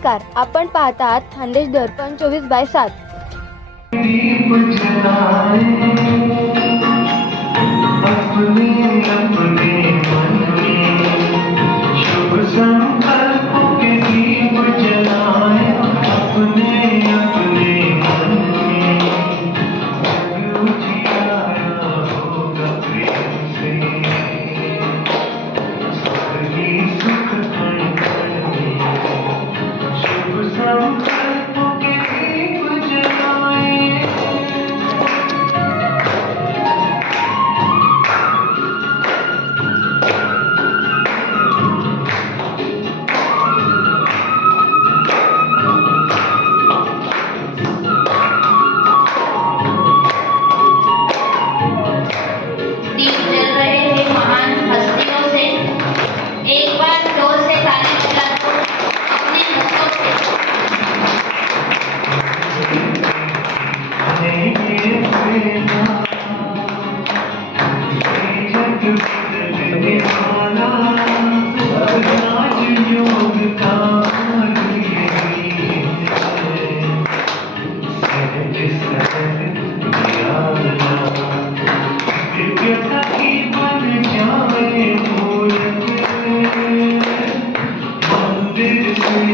नमस्कार आपण पाहत आहात खानदेश दर्पण चोवीस बाय सात. अपने अपने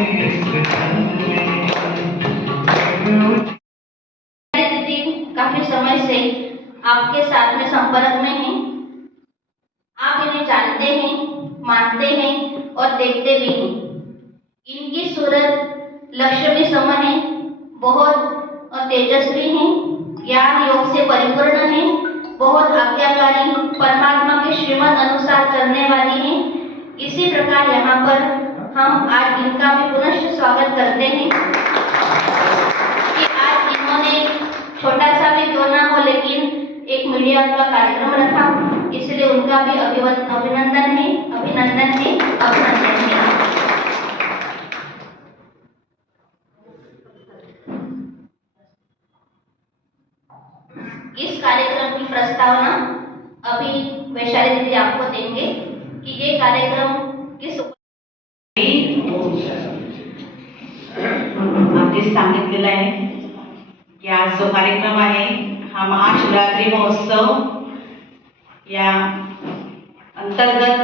Thank you. इस कार्यक्रम की प्रस्तावना अभी वैशाली दीदी आपको देंगे कि ये कार्यक्रम किस आधीच सांगितलेलं आहे की आज जो कार्यक्रम आहे हा महाशिवरात्री महोत्सव या अंतर्गत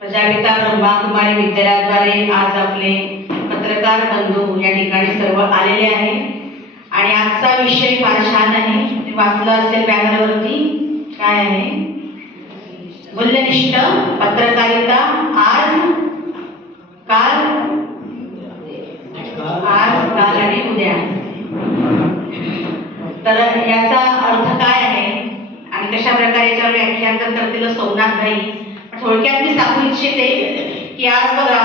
प्रजापिता ब्रह्माकुमारी विद्यालयाद्वारे आज आपले पत्रकार बंधू या ठिकाणी सर्व आलेले आहे. आणि आजचा विषय फार छान आहे. वाचलं असेल बॅनरवरती काय आहे? मूल्यनिष्ठ पत्रकारिता आज काल आज काल आणि उद्या. तर याचा अर्थ काय आहे? आणि कशा प्रकारे याच्यावर व्याख्यान करतील सोमनाथ भाई? पण थोडक्यात मी सांगू इच्छिते की आज बघा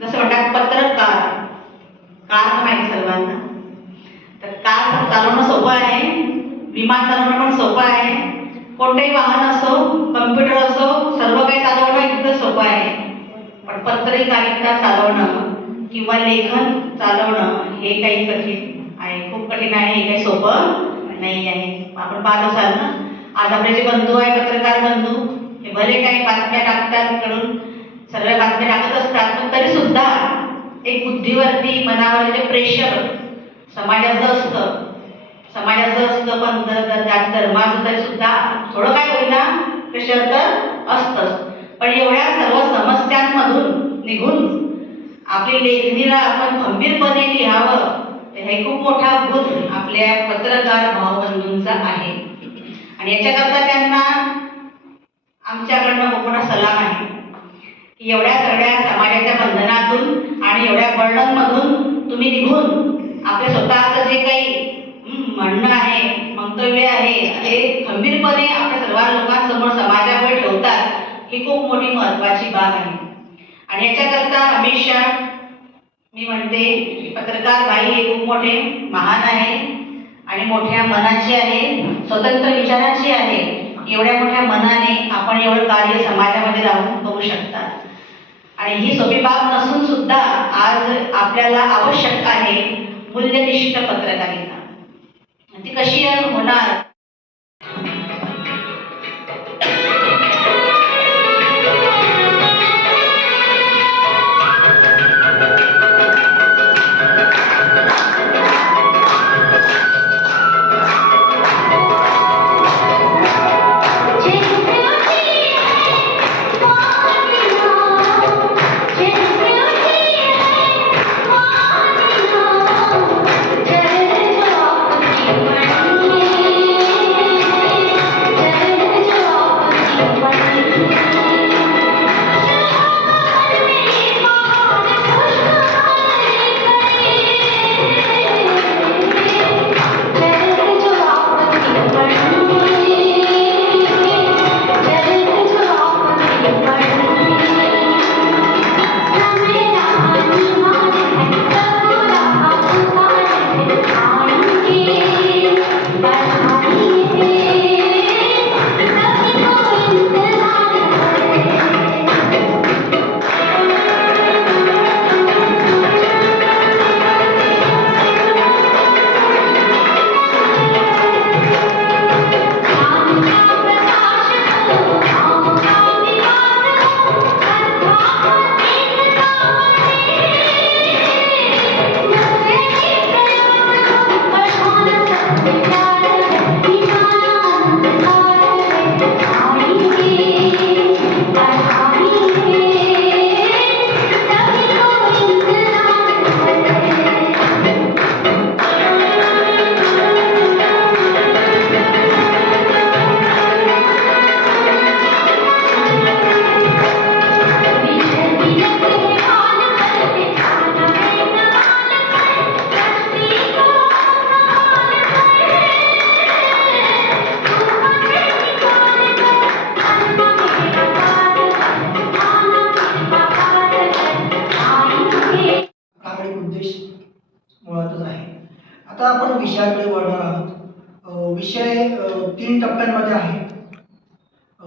जसं म्हणतात पत्रकार. कार माहिती सर्वांना. तर कार चालवणं सोपं आहे. विमान चालवणं पण सोपं आहे. कोणतेही वाहन असो कम्प्युटर असो सर्व काही चालवणं एकदम सोपं आहे. पण पत्रकारिता चालवणं किंवा लेखन चालवणं हे काही कठीण आहे. खूप कठीण आहे हे काही सोपं नाही आहे. आपण पाहत असाल ना? आज आपले जे बंधू आहे पत्रकार बंधू हे भले काही बातम्या टाकतात करून सर्व बातम्या टाकत असतात पण तरी सुद्धा एक बुद्धीवरती मनावर जे प्रेशर समाजाचं असतं समाजाचं असतं पण जर त्यात धर्माचं तरी सुद्धा थोडं काय होईना प्रेशर तर असतंच. पण एवढ्या सर्व समस्यांमधून निघून आपली लेखणीला आपण खंबीरपणे लिहावं हे खूप मोठा गुण आपल्या पत्रकार भावबंधूंचा आहे. आणि याच्याकरता त्यांना आमच्याकडनं मोठा सलाम आहे? की एवढ्या सगळ्या समाजाच्या बंधनातून आणि एवढ्या बर्डनमधून तुम्ही निघून आपल्या स्वतःचं जे काही म्हणणं आहे मंतव्य आहे ते खंबीरपणे आपल्या सर्व लोकांसमोर समाजावर ठेवतात ही खूप मोठी महत्वाची बाब आहे. आणि याच्याकरता हमेशा मी म्हणते की पत्रकार बाई हे खूप मोठे महान आहे आणि मोठ्या मनाची आहे स्वतंत्र विचारांची आहे. एवढ्या मोठ्या मनाने आपण एवढं कार्य समाजामध्ये राहून करू शकता. आणि ही सोपी बाब नसून सुद्धा आज आपल्याला आवश्यक आहे मूल्यनिष्ठ पत्रकारिता. ती कशी होणार?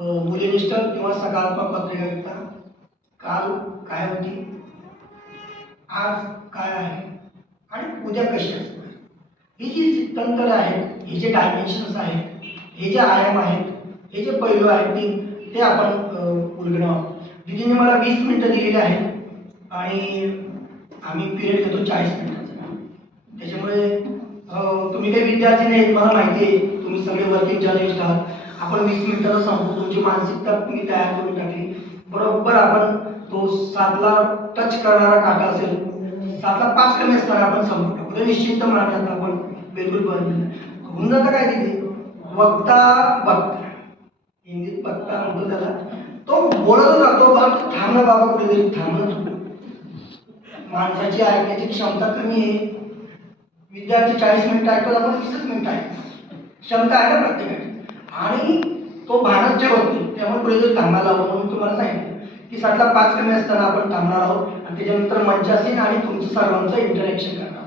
मुलीनिष्ठ किंवा सकारात्मक पत्रकारिता काल काय होती? आज काय आहे? आणि उद्या कशी असणार? ही जी तंत्र आहेत हे जे डायमेन्शन्स आहेत हे जे आयाम आहेत हे जे पैलू आहेत ते ते आपण अ, उलगडणार आहोत. दिदीने मला वीस मिनटं दिलेली आहेत आणि आम्ही पिरियड घेतो चाळीस मिनिटाचा. त्याच्यामुळे तुम्ही काही विद्यार्थी नाहीत मला माहिती आहे. तुम्ही सगळे वर्किंग जर्नलिस्ट आहात. आपण वीस मिनिटाला सांगतो तुमची मानसिकता तुम्ही तयार करून टाकली. बरोबर आपण तो सातला टच करणारा काटा असेल सातला पाच कमी असताना आपण संपू टाकू. निश्चिंत निश्चित मार्गात आपण बिलकुल बंद होऊन जातं काय तिथे? वक्ता बघता हिंदीत बघता म्हणतो त्याला. तो बोलत जातो बघ थांब बाबा कुठेतरी थांब माणसाची ऐकण्याची क्षमता कमी आहे. विद्यार्थी चाळीस मिनिटं ऐकतो आपण वीसच मिनिटं ऐकतो क्षमता आहे ना प्रत्येकाची. आणि तो भारत ठेवत नाही त्यामुळे कुठेतरी थांबायला आहोत. म्हणून तुम्हाला सांगितलं की सातला पाच कमी असताना आपण थांबणार आहोत आणि त्याच्यानंतर मंच असेल आणि तुमचं सर्वांचं इंटरॅक्शन करणार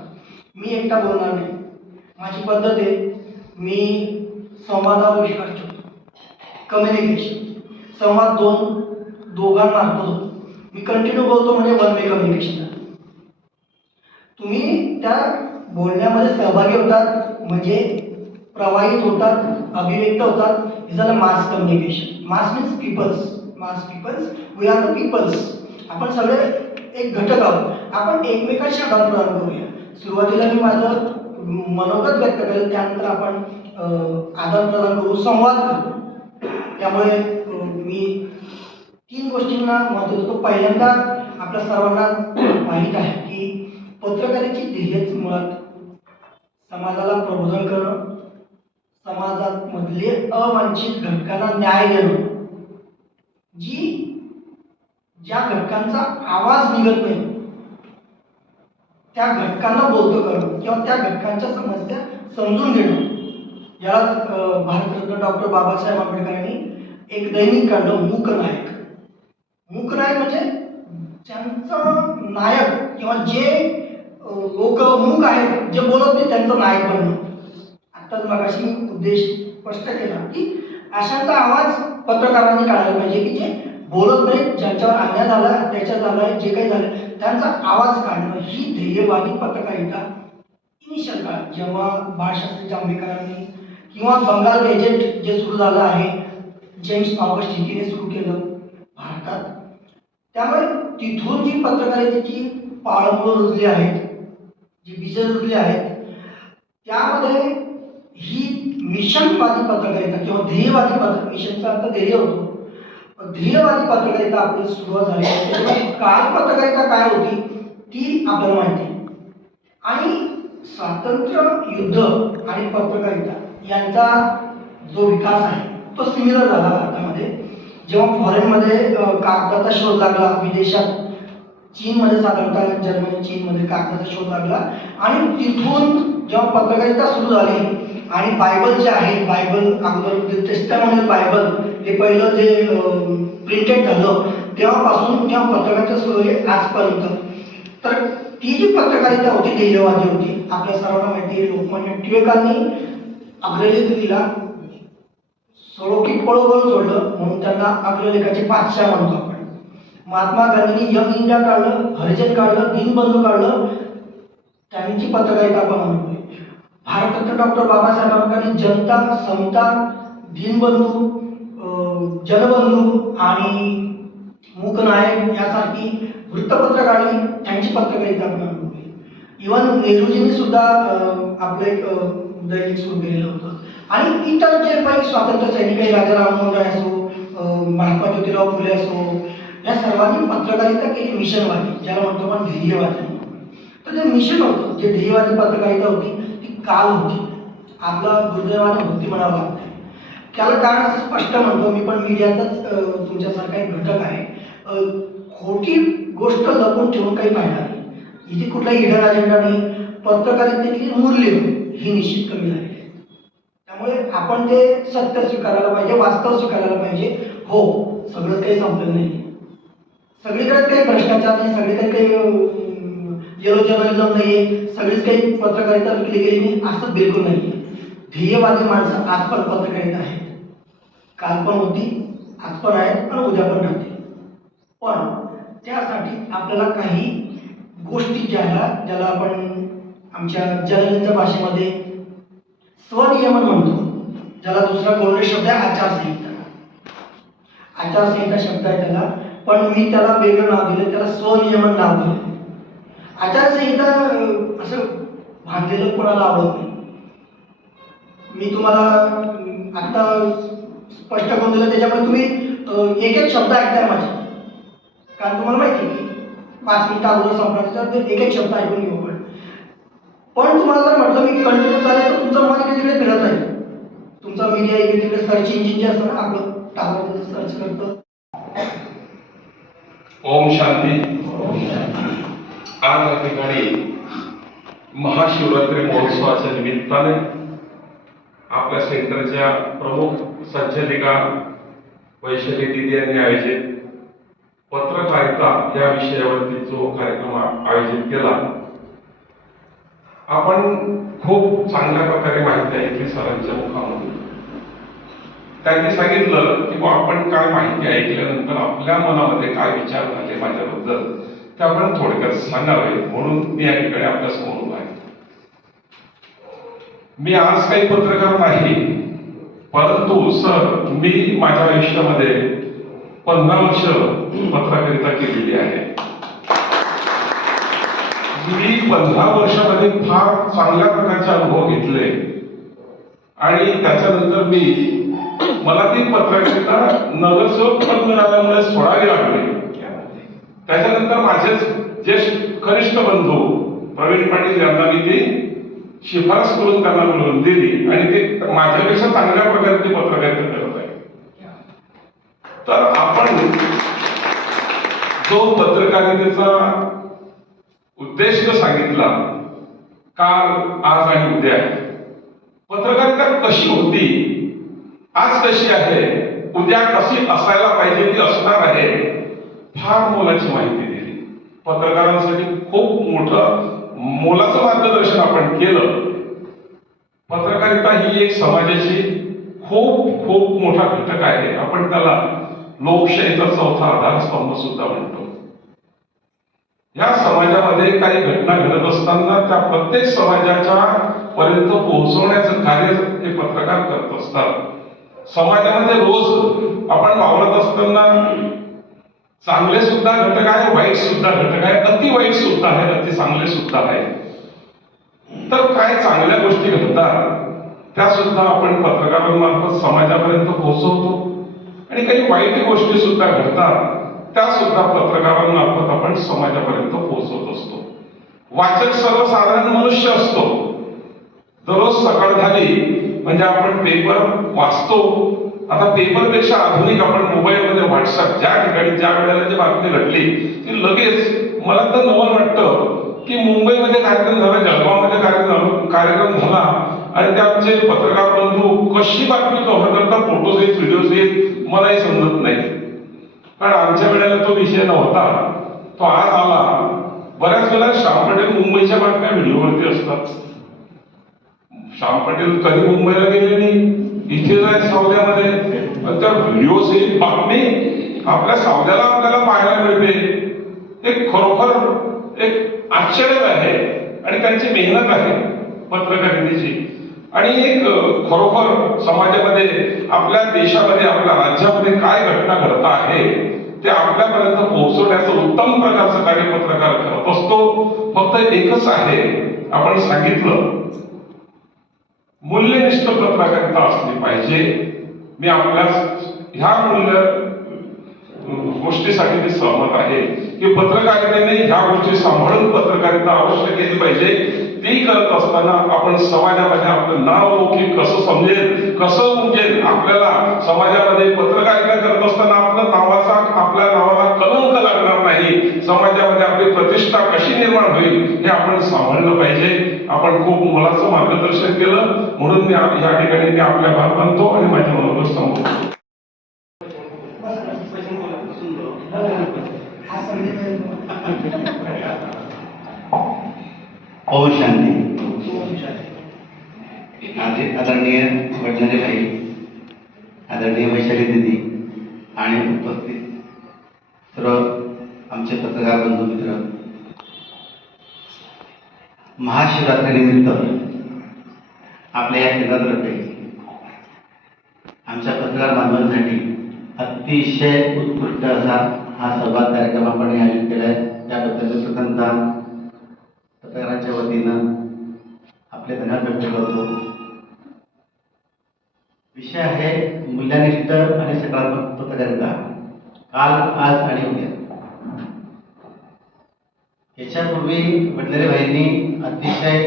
मी एकटा बोलणार नाही. माझी पद्धत आहे मी संवादावर विश्वास ठेवतो कम्युनिकेशन संवाद दोन दोघांमार्फत होतो मी कंटिन्यू बोलतो म्हणजे वन वे कम्युनिकेशन तुम्ही त्या बोलण्यामध्ये सहभागी होतात म्हणजे प्रवाहित होतात अभिव्यक्त होतात हे झालं mass communication mass means peoples mass peoples we are the peoples आपण सगळे एक घटक आहोत. आपण एकमेकांशी आदान प्रदान करूया. सुरुवातीला मी माझं मनोगत व्यक्त करेल त्यानंतर आपण आदान प्रदान करू संवाद करू. त्यामुळे मी तीन गोष्टींना महत्त्व देतो. पहिल्यांदा आपल्या सर्वांना माहीत आहे की पत्रकारेची ध्येयच मुळात समाजाला प्रबोधन करणं समाजात मधले अवांछित घटकांना न्याय देणं. जी ज्या घटकांचा आवाज निघत नाही त्या घटकांना बोलतो करणं किंवा त्या घटकांच्या समस्या समजून घेणं. याला भारतरत्न डॉक्टर बाबासाहेब आंबेडकरांनी एक दैनिक काढलं मूकनायक नायक. म्हणजे ज्यांचा नायक किंवा जे लोक मूक आहेत जे बोलत नाही त्यांचं नायक बनणं. आत्ताच मगाशी उद्देश स्पष्ट केला की अशांचा आवाज पत्रकारांनी काढायला पाहिजे की जे बोलत नाहीत ज्यांच्यावर अन्याय झाला अत्याचार झालाय जे काही झालं त्यांचा आवाज काढणं ही ध्येयवादी पत्रकारिता. इनिशियल काळात जेव्हा बाळशास्त्री जांभेकरांनी किंवा बंगाल एजंट जे सुरू झालं आहे जेम्स ऑगस्ट हिंदीने सुरू केलं भारतात. त्यामुळे तिथून जी पत्रकारितेची पाळंबळ रुजली आहेत जी बीज रुजली आहेत त्यामध्ये ही मिशनवादी पत्रकारिता किंवा ध्येयवादी पत्र मिशनचा अर्थ ध्येय होतो. ध्येयवादी पत्रकारिता आपली सुरुवात झाली. काल पत्रकारिता काय होती ती आपल्याला माहिती आणि स्वातंत्र्य युद्ध आणि पत्रकारिता यांचा जो विकास आहे तो सिमिलर झाला भारतामध्ये. जेव्हा फॉरेनमध्ये कागदाचा शोध लागला विदेशात चीनमध्ये साधारणतः जर्मनी चीनमध्ये कागदाचा शोध लागला. आणि तिथून जेव्हा पत्रकारिता सुरू झाली आणि बायबल जे आहे बायबल अगोदर म्हणजे टेस्टामध्ये बायबल हे पहिलं जे प्रिंटेड झालं तेव्हापासून त्या पत्रकारिता सुरू झाली आजपर्यंत. तर ती जी पत्रकारिता होती ध्येयवादी होती आपल्या सर्वांना माहिती आहे लोकमान्य टिळकांनी अग्रलेखीला सोळोकी पळोबळ सोडलं म्हणून त्यांना अग्रलेखाचे पाचशा म्हणतो आपण. महात्मा गांधींनी यंग इंडिया काढलं हरिजन काढलं दिनबंधू काढलं त्यांची पत्रकारिता आपण अनुभवली भारतरत्न डॉक्टर बाबासाहेब आंबेडकरांनी जनता समता दीनबंधू जनबंधू आणि मूकनायक यासारखी वृत्तपत्र काढली त्यांची पत्रकारिता आपण इव्हन इवन नेहरूजींनी सुद्धा आपलं एक दैनिक सुरू केलेलं होतं. आणि इतर जे काही स्वातंत्र्य सैनिक आहे राजा राममोहन राय असो महात्मा ज्योतिराव फुले असो या सर्वांनी पत्रकारिता केली मिशनवादी ज्याला म्हणतो आपण ध्येयवादी. तर ते मिशन होतं जे ध्येयवादी पत्रकारिता होती काल होती. आपला दुर्दैवाने होती म्हणावं लागते त्याला कारण असं स्पष्ट म्हणतो मी पण मीडियाचाच तुमच्यासारखा एक घटक आहे. खोटी गोष्ट लपून ठेवून काही फायदा नाही. इथे कुठलाही हिडन अजेंडा नाही. पत्रकारितेतली मूल्य ही निश्चित कमी झाली. त्यामुळे आपण ते सत्य स्वीकारायला पाहिजे वास्तव स्वीकारायला पाहिजे. हो सगळंच काही संपलं नाही. सगळीकडे काही भ्रष्टाचार नाही सगळीकडे काही अं, जर्नलिझम नाहीये. सगळीच काही पत्रकारिता विकली गेली नाही. असं बिलकुल नाहीये. ध्येयवादी माणसं आज पण पत्रकारिता आहेत. काल पण होती आज पण आहेत पण उद्या पण राहतील पण त्यासाठी आपल्याला काही गोष्टी ज्या ज्याला आपण आमच्या जर्नलिझमच्या भाषेमध्ये स्वनियमन म्हणतो. ज्याला दुसरा गोल्ड शब्द आहे आचारसंहिता. आचारसंहिता शब्द आहे त्याला. पण मी त्याला वेगळं नाव दिलं त्याला स्वनियमन नाव दिलं आचारसंहिता असं भांडलेलं कोणाला आवडत नाही. मी तुम्हाला आता स्पष्ट करून दिलं त्याच्यामुळे तुम्ही एक एक शब्द ऐकताय माझे कारण तुम्हाला माहिती आहे की पाच मिनिटं अगोदर संपणार तर एक एक शब्द ऐकून घेऊ पण पण तुम्हाला जर म्हटलं मी कंटिन्यू चालेल तर तुमचं मन इकडे तिकडे फिरत आहे तुमचा मीडिया इकडे तिकडे सर्च इंजिन जे असतं ना आपलं टावर सर्च करतं. ओम शांती. आज या ठिकाणी महाशिवरात्री महोत्सवाच्या निमित्ताने आपल्या सेंटरच्या प्रमुख संचालिका वैशाली दिदी यांनी आयोजित पत्रकारिता या विषयावरती जो कार्यक्रम आयोजित केला आपण खूप चांगल्या प्रकारे माहिती ऐकली सरांच्या मुखामधून. त्यांनी सांगितलं की बुवा आपण काय माहिती ऐकल्यानंतर आपल्या मनामध्ये काय विचार झाले माझ्याबद्दल? ते आपण थोडक्यात सांगावे म्हणून मी या ठिकाणी आपल्यासमोर उभा आहे. मी आज काही पत्रकार नाही परंतु सर मी माझ्या आयुष्यामध्ये पंधरा वर्ष पत्रकारिता केलेली आहे. मी पंधरा वर्षामध्ये फार चांगल्या प्रकारचे अनुभव घेतले. आणि त्याच्यानंतर मी मला ती पत्रकारिता नगरसेवक पद मिळाल्यामुळे सोडावी लागली. त्याच्यानंतर माझे ज्येष्ठ कनिष्ठ बंधू प्रवीण पाटील यांना मी ती शिफारस करून त्यांना मिळवून दिली. आणि ते माझ्यापेक्षा चांगल्या प्रकारे ती पत्रकारिता करत आहे तर आपण जो पत्रकारितेचा उद्देश सांगितला काल आज आणि उद्या पत्रकारिता कशी होती आज कशी आहे उद्या कशी असायला पाहिजे ती असणार आहे फार मोलाची माहिती दिली. पत्रकारांसाठी खूप मोठं मोलाचं मार्गदर्शन आपण केलं. पत्रकारिता ही एक समाजाची खूप खूप मोठा घटक आहे. आपण त्याला लोकशाहीचा चौथा आधारस्तंभ सुद्धा म्हणतो. या समाजामध्ये काही घटना घडत असताना त्या प्रत्येक समाजाच्या पर्यंत पोहोचवण्याचं कार्य हे पत्रकार करत असतात. समाजामध्ये रोज आपण वावरत असताना चांगले सुद्धा घटक आहे वाईट सुद्धा घटक आहे अति वाईट सुद्धा आहे अति चांगले सुद्धा आहे तर काय चांगल्या गोष्टी घडतात त्या सुद्धा आपण पत्रकारांमार्फत समाजापर्यंत पोहोचवतो. आणि काही वाईट गोष्टी सुद्धा घडतात त्या सुद्धा पत्रकारांमार्फत आपण समाजापर्यंत पोहोचवत असतो. वाचक सर्वसाधारण मनुष्य असतो. दररोज सकाळ झाली म्हणजे आपण पेपर वाचतो आता पेपरपेक्षा आधुनिक आपण मोबाईलमध्ये व्हॉट्सअप ज्या ठिकाणी ज्या वेळेला जी बातमी घडली ती लगेच मला तर नवल वाटतं की मुंबईमध्ये कार्यक्रम झाला जळगावमध्ये कार्यक्रम कार्यक्रम झाला आणि ते आमचे पत्रकार बंधू कशी बातमी कव्हर करतात फोटोज देत व्हिडिओज देत मलाही समजत नाही. कारण आमच्या वेळेला तो विषय नव्हता. तो आज आला. बऱ्याच वेळा श्याम पटेल मुंबईच्या बातम्या व्हिडिओवरती असतात. श्याम पटेल कधी मुंबईला गेले नाही? इथे जाय सावल्यामध्ये तर त्या व्हिडिओ सहित बातमी आपल्या सावल्याला आपल्याला पाहायला मिळते. ते खरोखर एक आश्चर्य आहे आणि त्यांची मेहनत आहे पत्रकारितेची आणि एक खरोखर समाजामध्ये आपल्या देशामध्ये आपल्या राज्यामध्ये काय घटना घडत आहे ते आपल्यापर्यंत पोहोचवण्याचं उत्तम प्रकारचं कार्य पत्रकार करत असतो. फक्त एकच आहे आपण सांगितलं मूल्यनिष्ठ पत्रकारिता असली पाहिजे. मी आपल्या ह्या मूल्य गोष्टीसाठी मी सहमत आहे की पत्रकारितेने ह्या गोष्टी सांभाळून पत्रकारिता अवश्य केली पाहिजे. ती करत असताना आपण समाजामध्ये आपलं नाव लौकिक कसं समजेल कसं उमजेल आपल्याला समाजामध्ये पत्रकारिता करत असताना आपल्या नावाचा आपल्या नावाला कलंक लागणार नाही. समाजामध्ये आपली प्रतिष्ठा कशी निर्माण होईल हे आपण सांभाळलं पाहिजे. आपण खूप मोलाचं मार्गदर्शन केलं म्हणून मी या ठिकाणी मी आपल्या भाग मानतो आणि माझ्या मनोगत हा मिळेल. ओम शांती आदि आदरणीय वडनेरे भाई आदरणीय वैशाली दिदी आणि उपस्थित सर्व आमचे पत्रकार बंधू मित्र महाशिवरात्रीनिमित्त आपल्या या केंद्रातर्फे आमच्या पत्रकार बांधवांसाठी अतिशय उत्कृष्ट असा हा संवाद कार्यक्रम आपण आयोजित केला आहे. त्याबद्दल प्रथमतः पत्रकारांच्या वतीनं आपले धन्यवाद व्यक्त करतो. विषय आहे मूल्यानिष्ठ आणि सकारात्मक पत्रकारिता. काल आज आणि उद्या. याच्यापूर्वी वडलेले भाईंनी अतिशय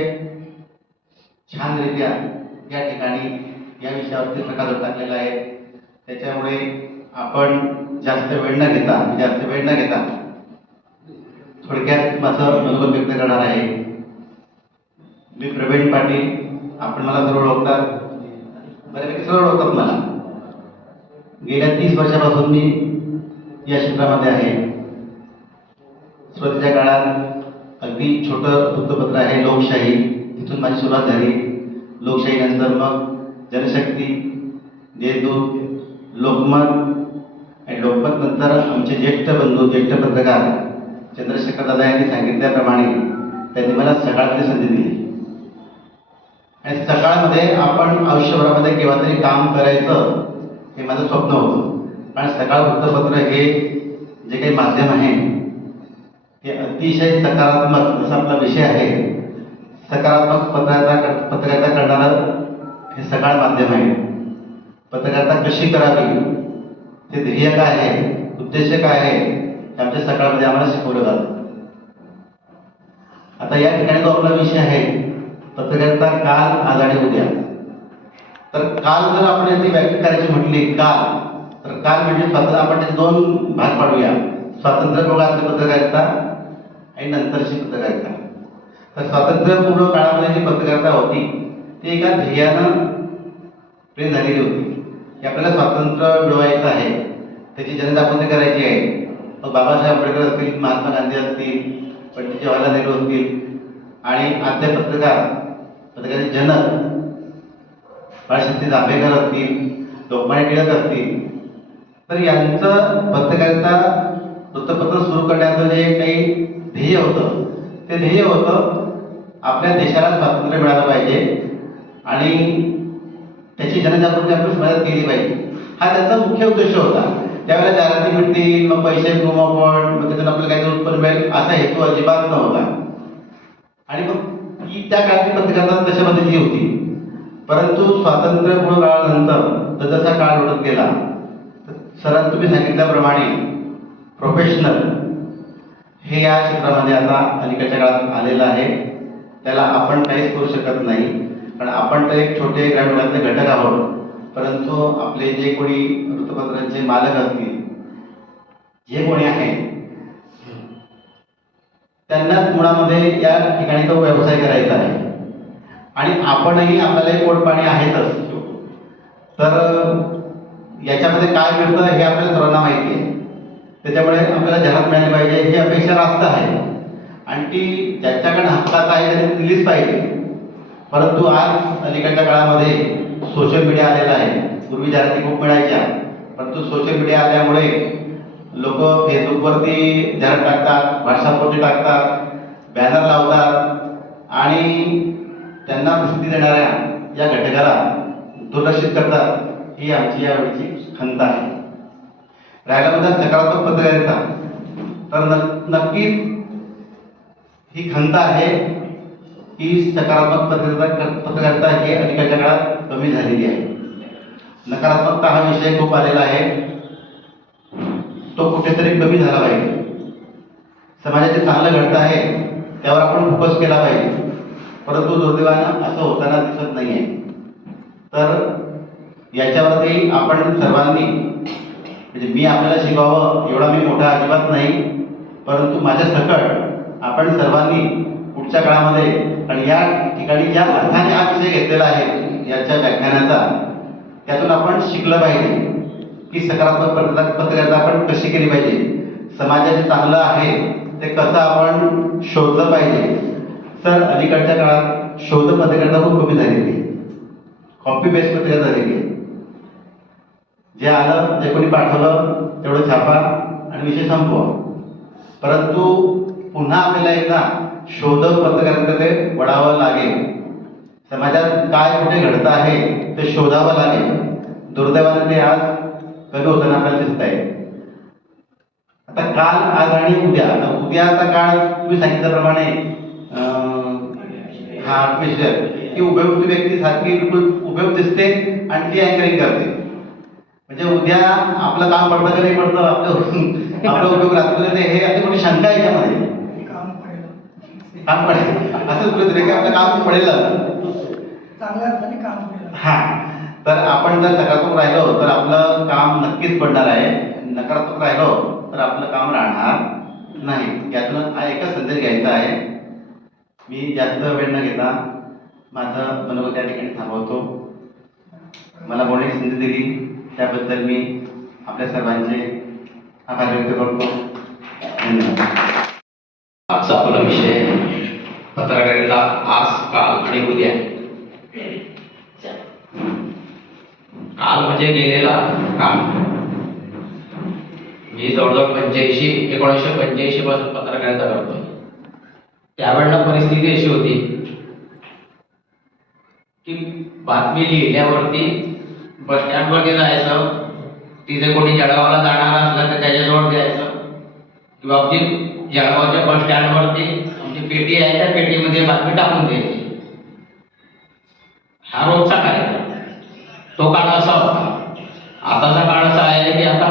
छानरित्या या ठिकाणी या विषयावरती प्रकाश टाकलेला आहे. त्याच्यामुळे आपण जास्त वेळ न घेता म्हणजे जास्त वेळ न घेता थोडक्यात माझं मनोगत व्यक्त करणार आहे. मी प्रवीण पाटील आपण मला सर्व ओळखतात. बऱ्यापैकी सर्व ओळखतात मला. गेल्या तीस वर्षापासून मी या क्षेत्रामध्ये आहे. स्वतःच्या काळात अगदी छोटं वृत्तपत्र आहे लोकशाही. तिथून माझी सुरुवात झाली. लोकशाहीनंतर मग जनशक्ती देशदूत लोकमत आणि लोकमत नंतर आमचे ज्येष्ठ बंधू ज्येष्ठ पत्रकार चंद्रशेखर दादा यांनी सांगितल्याप्रमाणे त्यांनी मला सकाळची संधी दिली. आणि सकाळमध्ये आपण आयुष्यभरामध्ये केव्हा तरी काम करायचं हे माझं स्वप्न होतं. कारण सकाळ वृत्तपत्र हे जे काही माध्यम आहे हे अतिशय सकारात्मक जसा आपला विषय आहे सकारात्मक पत्रकारिता पत्रकारिता करणारं हे सकाळ माध्यम आहे. पत्रकारिता कशी करावी? ते ध्येय काय आहे? उद्देश काय आहे? हे आमच्या सकाळमध्ये आम्हाला शिकवलं जातं. आता या ठिकाणी जो आपला विषय आहे पत्रकारिता काल आज आणि उद्या. तर काल जर आपण याची व्याख्या करायची म्हटली काल तर काल म्हणजे स्वातंत्र्य आपण त्याचे दोन भाग पाडूया. स्वातंत्र्य स्वातंत्र्यपूर्वातली पत्रकारिता आणि नंतरची पत्रकारिता तर स्वातंत्र्यपूर्व काळामध्ये जी पत्रकारिता होती ती एका ध्येयानं प्रेम झालेली होती. की आपल्याला स्वातंत्र्य मिळवायचं आहे त्याची जनजागृती करायची आहे? मग बाबासाहेब आंबेडकर असतील महात्मा गांधी असतील पंडित जवाहरलाल नेहरू असतील आणि आद्य पत्रकार पत्रकाराचे जनक बाळशास्त्री जांभेकर असतील लोकमान्य टिळक असतील तर यांचं पत्रकारिता वृत्तपत्र सुरू करण्याचं जे काही ध्येय होतं ते ध्येय होतं आपल्या देशाला स्वातंत्र्य मिळालं पाहिजे आणि त्याची जनजागृती आपण समाजात केली पाहिजे. हा त्यांचा मुख्य उद्देश होता. त्यावेळेला जाहिराती मिळतील मग पैसे कमवू आपण मग त्यातून आपल्याला काहीतरी उत्पन्न मिळेल असा हेतू अजिबात नव्हता. आणि मग ही त्या काळातली पत्रकारांना तशा पद्धतीची होती. परंतु स्वातंत्र्यपूर्व काळानंतर जसा काळ उडत गेला तर सरांनी तुम्ही सांगितल्याप्रमाणे प्रोफेशनल हे या क्षेत्रामध्ये आता अलीकडच्या काळात आलेलं आहे. त्याला आपण काहीच करू शकत नाही. पण आपण तर एक छोटे ग्रामीणातले घटक आहोत. परंतु आपले जे कोणी वृत्तपत्रांचे मालक असतील जे कोणी आहे त्यांनाच मुळामध्ये या ठिकाणी तो व्यवसाय करायचा आहे. आणि आपणही आपल्याला पोटपाणी आहेतच. तर याच्यामध्ये काय मिळतं हे आपल्याला सर्वांना माहिती आहे. त्याच्यामुळे आपल्याला जाहिरात मिळाली पाहिजे ही अपेक्षा रास्त आहे. आणि ती ज्याच्याकडे हक्कात आहे त्याने दिलीच पाहिजे. परंतु आज अलीकडच्या काळामध्ये सोशल मीडिया आलेला आहे. पूर्वी जाहिराती खूप मिळायच्या. परंतु सोशल मीडिया आल्यामुळे लोक फेसबुकवरती जाहिरात टाकतात व्हॉट्सअपवरती टाकतात बॅनर लावतात आणि त्यांना प्रसिद्धी देणाऱ्या या घटकाला दुर्लक्षित करतात ही आमची यावेळीची खंत आहे. राहिला मुद्दा सकारात्मक पत्रकारिता तर नक्कीच ही खंत आहे की सकारात्मक पत्रकारिता पत्रकारिता ही अलीकडच्या काळात कमी झालेली आहे. नकारात्मकता हा विषय खूप आलेला आहे. तो कुठेतरी कमी झाला पाहिजे. समाजाचे चांगलं घडतं आहे त्यावर आपण फोकस केला पाहिजे. परंतु दुर्दैवानं असं होताना दिसत नाही आहे तर याच्यावरती आपण सर्वांनी म्हणजे मी आपल्याला शिकावं एवढा मी मोठा अजिबात नाही परंतु माझ्या सकट आपण सर्वांनी पुढच्या काळामध्ये आणि या ठिकाणी ज्या अर्थाने हा विषय घेतलेला आहे याच्या व्याख्यानाचा त्यातून आपण शिकलं पाहिजे. की सकारात्मक पत्रकार पत्रकारिता आपण कशी केली पाहिजे? समाजाचे चांगलं आहे ते कसं आपण शोधलं पाहिजे? सर अलीकडच्या काळात शोध पत्रकारिता खूप कमी झालेली कॉपी पेस्ट पत्रकारिता झालेली आहे. जे आलं जे कोणी पाठवलं तेवढं छापा आणि विषय संपवा. परंतु पुन्हा आपल्याला एकदा शोध पत्रकारांकडे वळावं लागेल. समाजात काय कुठे घडतं आहे ते शोधावं लागेल. दुर्दैवाने ते आज कमी होताना आपल्याला दिसत आहे. आता काल आज आणि उद्या. आता उद्याचा काळ तुम्ही सांगितल्याप्रमाणे हा विषय. की उपयुक्त व्यक्ती सारखी बिलकुल उपयोग दिसते आणि ती अँकरिंग करते. म्हणजे उद्या आपलं काम पडतं का नाही पडतं आपलं आपला उपयोग राहतो. का नाही, हे अति मोठी शंका आहे काम पडेल. काम पडेल. असं तुला की आपलं काम पडेल. हा. तर आपण जर सकारात्मक राहिलो तर आपलं काम नक्कीच पडणार आहे. नकारात्मक राहिलो तर आपलं काम राहणार नाही. यातून हा एकच संदेश घ्यायचा आहे. मी जास्त वेळ न घेता माझं मनोगत त्या ठिकाणी थांबवतो. मला बोलण्याची संधी दिली. त्याबद्दल मी आपल्या सर्वांचे आभार व्यक्त करतो. धन्यवाद. आजचा आपला विषय पत्रकारिता आज काल आणि उद्या. काल म्हणजे गेलेला काल मी जवळजवळ पंच्याऐंशी एकोणीसशे पंच्याऐंशी पासून पत्रकारिता करतोय. त्यावेळेला परिस्थिती अशी होती की बातमी लिहिल्यावरती बस स्टँडवरती जायचं तिथे कोणी जळगावला जाणार असलं तर त्याच्याजवळ द्यायचं किंवा आमची जळगावच्या बस स्टँडवरती आमची पेटी आहे त्या पेटीमध्ये बातमी टाकून द्यायची. हा रोजचा कार्यक्रम. तो काळ असा होता. आताचा काळ असा आहे की आता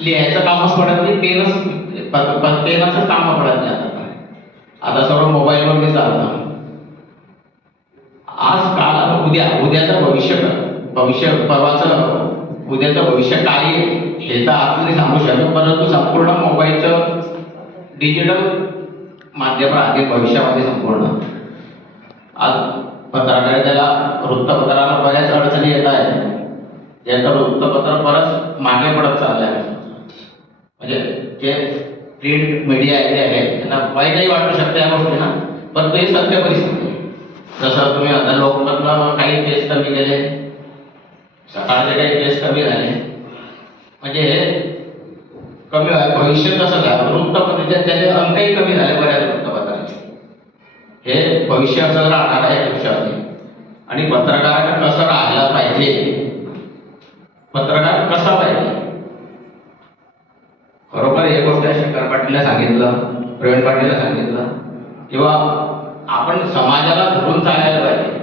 लिहायचं कामच पडत नाही पेनच प- पेनाचं काम पडत नाही आता. आता सर्व मोबाईलवरती चालतं. आज काळ उद्या उद्याचा भविष्य परवाचं उद्याचं भविष्य काय हे तर आपण सांगू शकतो परंतु संपूर्ण मोबाईलचं डिजिटल माध्यम राहते भविष्यामध्ये संपूर्ण. आज पत्रकारितेला वृत्तपत्राला बऱ्याच अडचणी येत आहेत. ज्याचं वृत्तपत्र परत मागे पडत चाललं आहे म्हणजे जे प्रिंट मीडिया आहे आहे. त्यांना वाईटही वाटू शकते या गोष्टींना पण ते सत्य परिस्थिती जसं तुम्ही आता लोकमतला काही केस कमी केले सकाळचे काही केस कमी झाले. म्हणजे हे कमी भविष्य कसं झालं. वृत्तपत्र म्हणजे त्याचे अंकही कमी झाले बऱ्याच वृत्तपत्राचे. हे भविष्य असं राहणार आहे भविष्यामध्ये आणि पत्रकार कसं राहायला पाहिजे? पत्रकार कसा पाहिजे? खरोखर हे गोष्ट शंकर पाटीलला सांगितलं प्रवीण पाटीलला सांगितलं. किंवा आपण समाजाला धरून चालायला पाहिजे.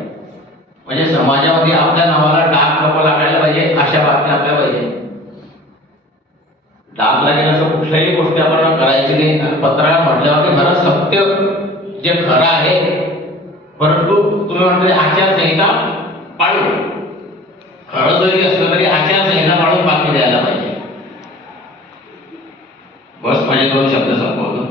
म्हणजे समाजामध्ये आपल्या नावाला डाग नको लागायला पाहिजे अशा बातम्या आपल्या पाहिजे. डाग लागेल असं कुठल्याही गोष्टी आपण करायची नाही. आणि म्हटल्यावर खरं सत्य जे खरं आहे परंतु तुम्ही म्हणतो आचारसंहिता पाळून. खरं जरी असलं तरी आचारसंहिता पाळून बातमी द्यायला पाहिजे. बस माझे दोन शब्द संपवतो.